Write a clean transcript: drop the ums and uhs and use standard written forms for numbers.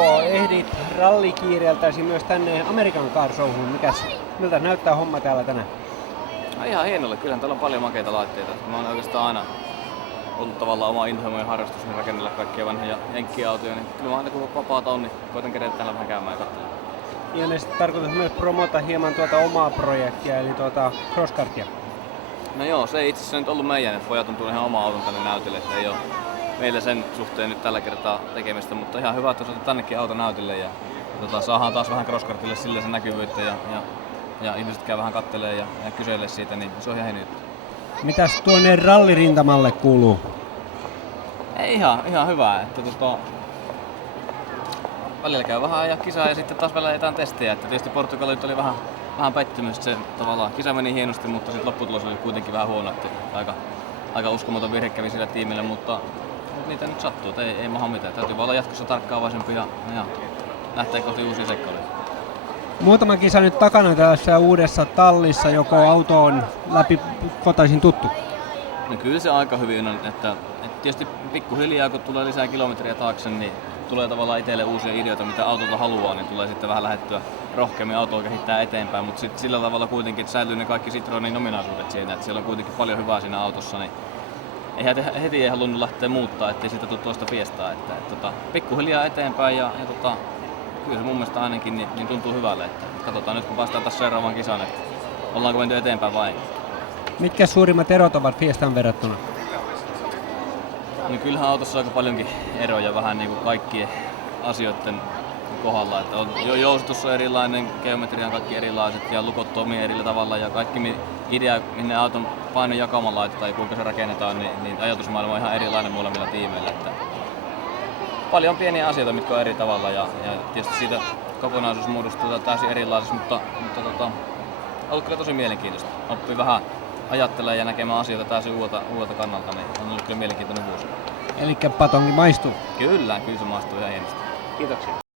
Mikko, ehdit rallikiireeltäsi myös tänne American Car Showhun. Miltä näyttää homma täällä tänään? No ihan hienolle. Kyllähän täällä on paljon makeita laitteita. Mä oon oikeastaan aina ollut tavallaan oma intohimojen harrastus, niin rakennella kaikkia vanhoja jenkkiautoja. Niin kyllä mä aina kun vapaata on, niin koitan kerätä täällä vähän käymään ja katsella. Ilmeisesti tarkoitus myös promota hieman omaa projektia, eli crosskartia. No joo, se ei itse asiassa nyt ollut meidän, että pojat on tullut ihan oma auton tänne näytille, että ei ole meillä sen suhteen nyt tällä kertaa tekemistä, mutta ihan hyvä, että otetaan tännekin auto näytille ja saadaan taas vähän crosskartille sille sen näkyvyyttä ja ihmiset käy vähän kattelee ja kyselee siitä, niin se on ihan hieno juttu. Mitäs tuonne rallirintamalle kuuluu? Ei ihan hyvä, että välillä käy vähän ja kisaa ja sitten taas välillä jotain testejä, että tietysti Portugalit oli vähän pettymys, se tavallaan kisa meni hienosti, mutta sitten lopputulos oli kuitenkin vähän huono, että aika uskomaton virhe kävi sillä tiimillä, mutta niitä nyt sattuu, että ei maha mitään. Täytyy vaan olla jatkossa tarkkaavaisempi ja lähteä kohti uusia seikkailuja. Muutama kisa nyt takana tässä uudessa tallissa, joko auto on läpi kotaisin tuttu? No kyllä se aika hyvin on, että tietysti pikkuhiljaa kun tulee lisää kilometriä taakse, niin tulee tavallaan itselle uusia ideoita, mitä autolta haluaa, niin tulee sitten vähän lähdettyä rohkeammin autoa kehittää eteenpäin, mutta sitten sillä tavalla kuitenkin, että säilyy ne kaikki Citroenin ominaisuudet siinä, että siellä on kuitenkin paljon hyvää siinä autossa, niin heti ei halunnut lähteä muuttaa, ettei siitä tule toista fiestaa, että pikkuhiljaa eteenpäin ja kyllä se mun mielestä ainakin niin tuntuu hyvälle, että katsotaan nyt kun päästään taas seuraavaan kisaan, että ollaanko menty eteenpäin vai ei. Mitkä suurimmat erot ovat Fiestaan verrattuna? No kyllähän autossa on aika paljonkin eroja vähän niin kuin kaikkien asioiden kohdalla, että joustus on erilainen, geometria on kaikki erilaiset ja lukot toimii eri tavalla ja kaikki idea, minne auton painon jakauma laitetaan ja kuinka se rakennetaan, niin ajatusmaailma on ihan erilainen molemmilla tiimeillä. Että paljon pieniä asioita, mitkä on eri tavalla ja tietysti siitä kokonaisuus muodostuu täysin erilaiseksi, mutta on ollut kyllä tosi mielenkiintoista. Oppii vähän ajattelemaan ja näkemään asioita täysin uudelta kannalta, niin on ollut kyllä mielenkiintoinen vuosi. Elikkä patonki maistuu? Kyllä se maistuu ihan hienosti. Kiitoksia.